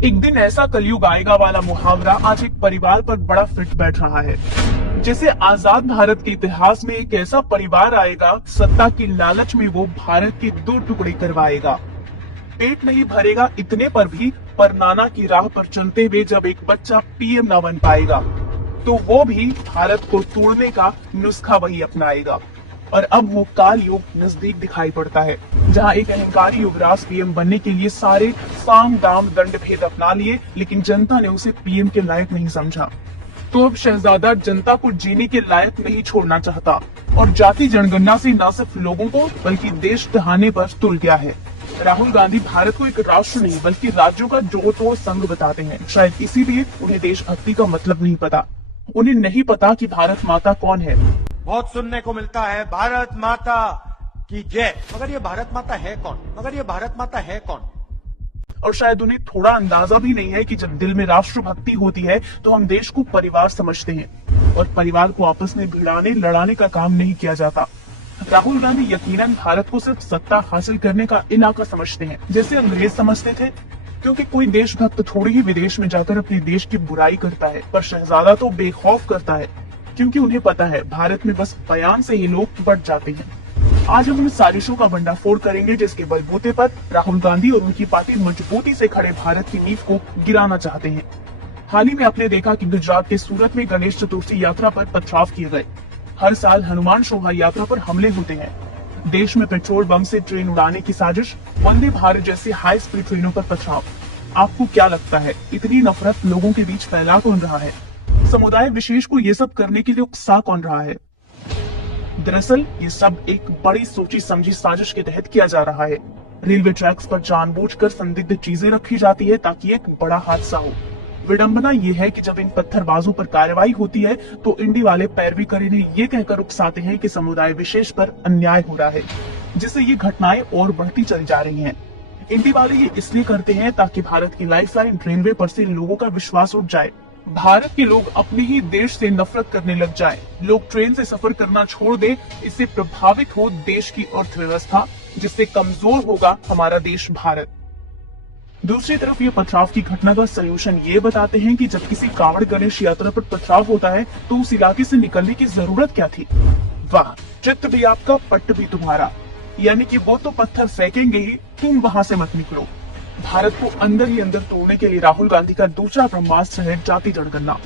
एक दिन ऐसा कलयुग आएगा वाला मुहावरा आज एक परिवार पर बड़ा फिट बैठ रहा है। जैसे आजाद भारत के इतिहास में एक ऐसा परिवार आएगा, सत्ता की लालच में वो भारत के दो टुकड़े करवाएगा। पेट नहीं भरेगा इतने पर भी परनाना की राह पर चलते हुए जब एक बच्चा पीएम न बन पाएगा तो वो भी भारत को तोड़ने का नुस्खा वही अपनाएगा। और अब वो काल युग नजदीक दिखाई पड़ता है, जहां एक अहंकारी युवराज पीएम बनने के लिए सारे साम दाम दंड भेद अपना लिए, लेकिन जनता ने उसे पीएम के लायक नहीं समझा। तो अब शहजादा जनता को जीने के लायक नहीं छोड़ना चाहता और जाति जनगणना से न सिर्फ लोगों को बल्कि देश ढहाने पर तुल गया है। राहुल गांधी भारत को एक राष्ट्र नहीं बल्कि राज्यों का जोड़ तोड़ संघ बताते हैं। शायद इसीलिए उन्हें देशभक्ति का मतलब नहीं पता। उन्हें नहीं पता कि भारत माता कौन है। बहुत सुनने को मिलता है भारत माता की जय, मगर ये भारत माता है कौन? और शायद उन्हें थोड़ा अंदाजा भी नहीं है कि जब दिल में राष्ट्रभक्ति होती है तो हम देश को परिवार समझते हैं और परिवार को आपस में भिड़ाने लड़ाने का काम नहीं किया जाता। राहुल गांधी यकीनन भारत को सिर्फ सत्ता हासिल करने का इलाका समझते हैं, जैसे अंग्रेज समझते थे, क्योंकि कोई देशभक्त थोड़ी ही विदेश में जाकर अपने देश की बुराई करता है, पर शहजादा तो बेखौफ करता है, क्योंकि उन्हें पता है भारत में बस बयान से ही लोग बढ़ जाते हैं। आज हम उन साजिशों का भंडाफोड़ करेंगे जिसके बलबूते पर राहुल गांधी और उनकी पार्टी मजबूती से खड़े भारत की नींव को गिराना चाहते हैं। हाल ही में आपने देखा कि गुजरात के सूरत में गणेश चतुर्थी यात्रा पर पथराव किए गए। हर साल हनुमान शोभा यात्रा पर हमले होते हैं। देश में पेट्रोल बम से ट्रेन उड़ाने की साजिश, वंदे भारत जैसी हाई स्पीड ट्रेनों पर पथराव। आपको क्या लगता है इतनी नफरत लोगों के बीच फैला कौन रहा है? समुदाय विशेष को ये सब करने के लिए उकसा कौन रहा है? दरअसल ये सब एक बड़ी सोची समझी साजिश के तहत किया जा रहा है। रेलवे ट्रैक्स पर जानबूझकर संदिग्ध चीजें रखी जाती है ताकि एक बड़ा हादसा हो। विडंबना ये है कि जब इन पत्थरबाजों पर कार्रवाई होती है तो इंडी वाले पैरवी करें ये कहकर उकसाते हैं कि समुदाय विशेष पर अन्याय हो रहा है, जिससे ये घटनाएं और बढ़ती चली जा रही हैं। इंडी वाले ये इसलिए करते हैं ताकि भारत की लाइफलाइन रेलवे पर से लोगों का विश्वास उठ जाए, भारत के लोग अपने ही देश से नफरत करने लग जाएं, लोग ट्रेन से सफर करना छोड़ दें, इससे प्रभावित हो देश की अर्थव्यवस्था, जिससे कमजोर होगा हमारा देश भारत। दूसरी तरफ ये पथराव की घटना का सलूशन ये बताते हैं कि जब किसी कांवड़ गणेश यात्रा पर पथराव होता है तो उस इलाके से निकलने की जरूरत क्या थी? वाह, चित्त भी आपका पट्ट भी तुम्हारा, यानी कि वो तो पत्थर फेंकेंगे ही, तुम वहां से मत निकलो। भारत को अंदर ही अंदर तोड़ने के लिए राहुल गांधी का दूसरा ब्रह्मास्त्र है जाति जनगणना,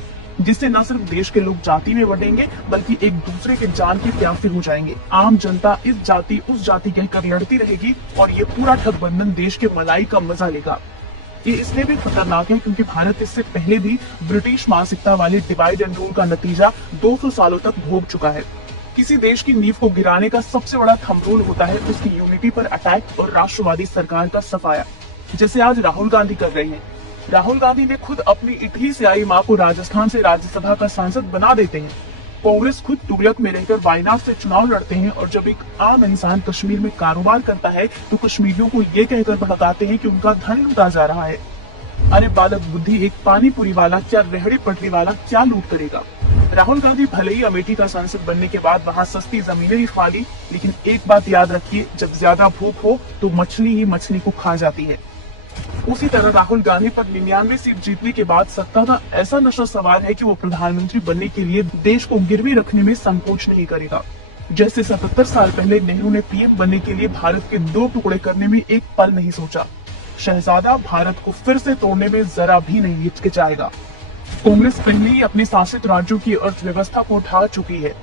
जिससे न सिर्फ देश के लोग जाति में बढ़ेंगे बल्कि एक दूसरे के जान के प्यासे हो जाएंगे। आम जनता इस जाति उस जाति कहकर लड़ती रहेगी और ये पूरा ठगबंधन देश के मलाई का मजा लेगा। ये इसलिए भी खतरनाक है क्योंकि भारत इससे पहले भी ब्रिटिश मानसिकता वाले डिवाइड एंड रूल का नतीजा 200 सालों तक भोग चुका है। किसी देश की नींव को गिराने का सबसे बड़ा थंब रूल होता है उसकी यूनिटी पर अटैक और राष्ट्रवादी सरकार का सफाया, जैसे आज राहुल गांधी कर रहे हैं। राहुल गांधी ने खुद अपनी इटली से आई मां को राजस्थान से राज्यसभा का सांसद बना देते हैं। कांग्रेस खुद तुगलक में रहकर वायनाड से चुनाव लड़ते हैं और जब एक आम इंसान कश्मीर में कारोबार करता है तो कश्मीरियों को ये कहकर भड़काते हैं कि उनका धन लूटा जा रहा है। अरे बालक बुद्धि, एक पानीपुरी वाला क्या रेहड़ी पटरी वाला क्या लूट करेगा? राहुल गांधी भले ही अमेठी का सांसद बनने के बाद वहां सस्ती जमीनें ही खा ली, लेकिन एक बात याद रखिए, जब ज्यादा भूख हो तो मछली ही मछली को खा जाती है। उसी तरह राहुल गांधी पर 99 सीट जीतने के बाद सत्ता का ऐसा नशा सवार है कि वो प्रधानमंत्री बनने के लिए देश को गिरवी रखने में संकोच नहीं करेगा। जैसे 77 साल पहले नेहरू ने पीएम बनने के लिए भारत के दो टुकड़े करने में एक पल नहीं सोचा। शहजादा भारत को फिर से तोड़ने में जरा भी नहीं हिचकिचाएगा। कांग्रेस पहले ही अपने शासित राज्यों की अर्थव्यवस्था को उठा चुकी है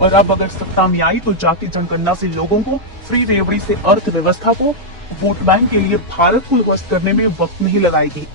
और अब अगर सत्ता में आई तो जाति जनगणना से लोगों को, फ्री रेवड़ी से अर्थव्यवस्था को, वोट बैंक के लिए भारत को ध्वस्त करने में वक्त नहीं लगाएगी।